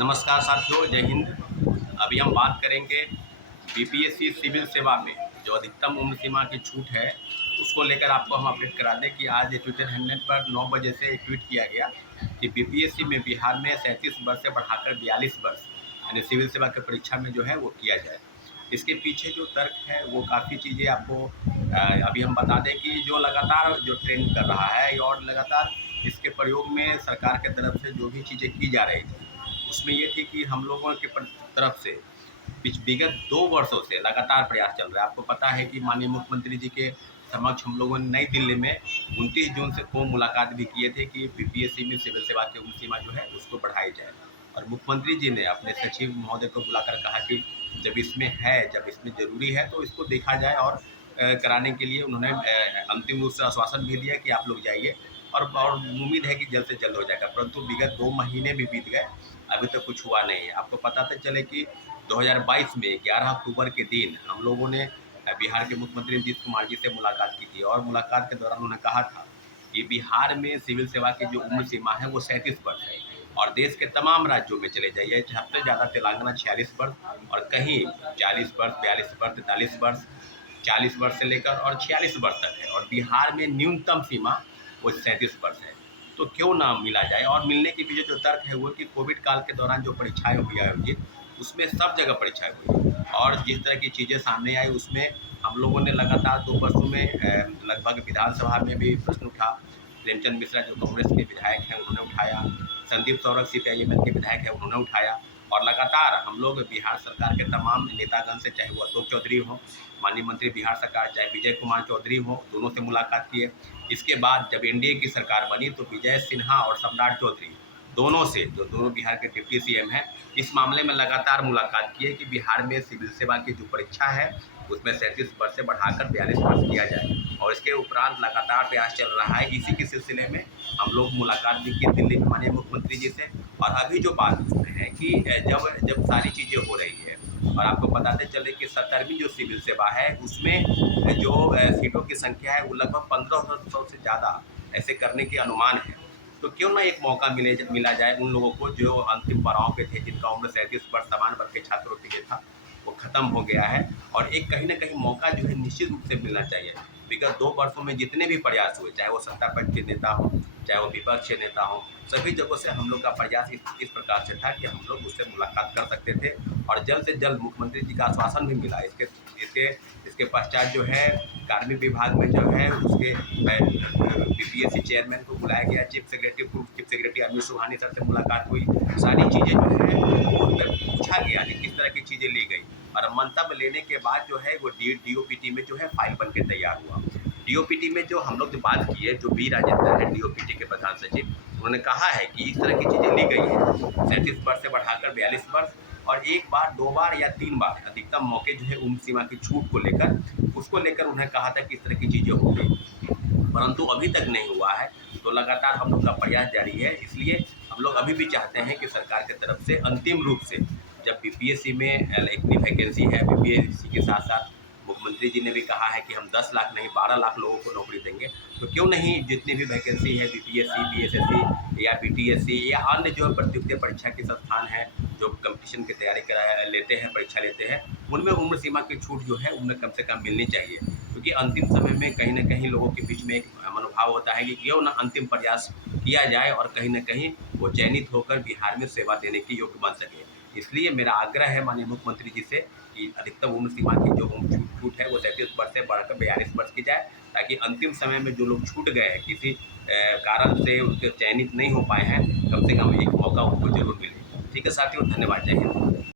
नमस्कार साथियों, जय हिंद। अभी हम बात करेंगे बीपीएससी सिविल सेवा में जो अधिकतम उम्र सीमा की छूट है, उसको लेकर आपको हम अपडेट करा दें कि आज ट्विटर हैंडल पर 9 बजे से एक ट्वीट किया गया कि बीपीएससी में बिहार में 37 वर्ष से बढ़ाकर 42 वर्ष यानी सिविल सेवा की परीक्षा में जो है वो किया जाए। इसके पीछे जो तर्क है वो काफ़ी चीज़ें आपको अभी हम बता दें कि जो लगातार जो ट्रेंड कर रहा है और लगातार इसके प्रयोग में सरकार की तरफ से जो भी चीज़ें की जा रही थी उसमें ये थी कि हम लोगों के तरफ से विगत 2 वर्षों से लगातार प्रयास चल रहा है। आपको पता है कि माननीय मुख्यमंत्री जी के समक्ष हम लोगों ने नई दिल्ली में 29 जून से को मुलाकात भी किए थे कि बीपीएससी में सिविल सेवा की उम्र सीमा जो है उसको बढ़ाई जाए। और मुख्यमंत्री जी ने अपने सचिव महोदय को बुलाकर कहा कि जब इसमें ज़रूरी है तो इसको देखा जाए और कराने के लिए उन्होंने अंतिम रूप से आश्वासन भी दिया कि आप लोग जाइए और उम्मीद है कि जल्द से जल्द हो जाएगा। परंतु विगत 2 महीने भी बीत गए, अभी तक कुछ हुआ नहीं है। आपको पता तो चले कि 2022 में 11 अक्टूबर के दिन हम लोगों ने बिहार के मुख्यमंत्री नीतीश कुमार जी से मुलाकात की थी और मुलाकात के दौरान उन्होंने कहा था कि बिहार में सिविल सेवा की जो उम्र सीमा है वो 37 वर्ष है और देश के तमाम राज्यों में चले जाइए, सबसे ज़्यादा तेलंगाना 46 वर्ष और कहीं 40 वर्ष, 42 वर्ष, 43 वर्ष, 40 वर्ष से लेकर और 46 वर्ष तक है और बिहार में न्यूनतम सीमा वो 37 वर्ष है। तो क्यों ना मिला जाए। और मिलने के पीछे जो तर्क है वो कि कोविड काल के दौरान जो परीक्षाएं हुई आयोजित उसमें सब जगह परीक्षाएं हुई और जिस तरह की चीज़ें सामने आई उसमें हम लोगों ने लगातार 2 वर्षों में लगभग विधानसभा में भी प्रश्न उठा। प्रेमचंद मिश्रा जो कांग्रेस के विधायक हैं उन्होंने उठाया, संदीप सौरभ सीपीआईएम के विधायक हैं उन्होंने उठाया और लगातार हम लोग बिहार सरकार के तमाम नेतागण से, चाहे वो अशोक चौधरी हो, माननीय मंत्री बिहार सरकार, चाहे विजय कुमार चौधरी हो, दोनों से मुलाकात किए। इसके बाद जब एनडीए की सरकार बनी तो विजय सिन्हा और सम्राट चौधरी दोनों से, जो दोनों बिहार के डिप्टी सीएम हैं, इस मामले में लगातार मुलाकात की है कि बिहार में सिविल सेवा की जो परीक्षा है उसमें 37 वर्ष से बढ़ाकर 42 वर्ष किया जाए और इसके उपरांत लगातार प्रयास चल रहा है। इसी के सिलसिले में हम लोग मुलाकात भी की दिल्ली में माननीय मुख्यमंत्री जी से और अभी जो बात है कि जब जब सारी चीज़ें हो रही है और आपको बताते चले कि 17वीं जो सिविल सेवा है उसमें जो सीटों की संख्या है वो लगभग 1500 से ज़्यादा ऐसे करने के अनुमान है। तो क्यों ना एक मौका मिला जाए उन लोगों को जो अंतिम पड़ाव पे थे, जिनका उम्र 37 वर्ष समान वर्ग के छात्रों के लिए था, वो खत्म हो गया है और एक कहीं ना कहीं मौका जो है निश्चित रूप से मिलना चाहिए। विगत 2 वर्षों में जितने भी प्रयास हुए, चाहे वो सत्ता पक्ष के नेता हो, चाहे वो विपक्ष के नेता हो, सभी जगहों से हम लोग का प्रयास इस प्रकार से था कि हम लोग उससे मुलाकात कर सकते थे और जल्द से जल्द मुख्यमंत्री जी का आश्वासन भी मिला। इसके इसके इसके पश्चात जो है कार्मिक विभाग में जो है उसके बीपीएससी चेयरमैन को बुलाया गया, पूर्व चीफ सेक्रेटरी अमित सुहानी सर से मुलाकात हुई। सारी चीज़ें जो है वो पूछा गया कि किस तरह की चीज़ें ली गई और मंतव्य लेने के बाद जो है वो डीओपीटी में जो है फाइल बन के तैयार हुआ। डीओपीटी में जो हम लोग जो बात की है, जो बी राजेंद्र है डीओपीटी के प्रधान सचिव, उन्होंने कहा है कि इस तरह की चीज़ें ली गई है 37 वर्ष से बढ़ाकर 42 वर्ष और 1 बार, 2 बार या 3 बार अधिकतम मौके जो है उम्र सीमा की छूट को लेकर उसको लेकर उन्हें कहा था कि इस तरह की चीज़ें हो गई, परंतु अभी तक नहीं हुआ है। तो लगातार हम लोग का प्रयास जारी है। इसलिए हम लोग अभी भी चाहते हैं कि सरकार की तरफ से अंतिम रूप से जब बीपीएससी में इतनी वैकेंसी है, बीपीएससी के साथ साथ मुख्यमंत्री जी ने भी कहा है कि हम 10 लाख नहीं 12 लाख लोगों को नौकरी देंगे, तो क्यों नहीं जितनी भी वैकेंसी है बीपीएससी, बीएसएससी या बीटीएससी या अन्य जो प्रतियोगिता परीक्षा के संस्थान हैं जो कंपटीशन की तैयारी लेते हैं, परीक्षा लेते हैं, उनमें उम्र सीमा की छूट जो है उनमें कम से कम मिलनी चाहिए। क्योंकि अंतिम समय में कहीं न कहीं लोगों के बीच में एक मनोभाव होता है कि क्यों ना अंतिम प्रयास किया जाए और कहीं न कहीं वो चयनित होकर बिहार में सेवा देने के योग्य बन सके। इसलिए मेरा आग्रह है माननीय मुख्यमंत्री जी से कि अधिकतम उम्र सीमा की जो छूट है वो 37 वर्ष से बढ़ाकर 42 वर्ष की जाए, ताकि अंतिम समय में जो लोग छूट गए हैं किसी कारण से उनके चयनित नहीं हो पाए हैं, कम से कम एक मौका उनको ज़रूर मिले। ठीक है साथियों, धन्यवाद, जय हिंद।